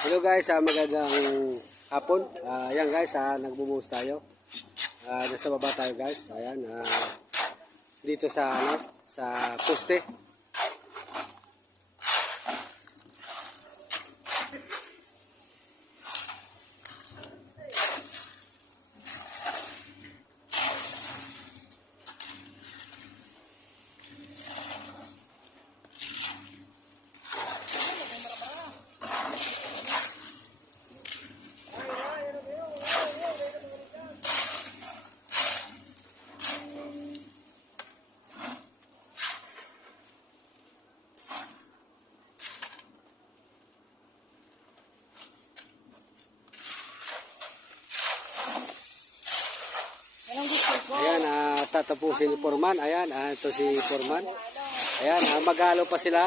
Hello guys, magandang hapon. Ayan guys, nagbubuhos tayo. Nasa baba tayo guys. Ayan, dito sa sa poste. Ayan, tatapusin ni Foreman. Ayan, ito si Foreman. Ayan, maghalo pa sila.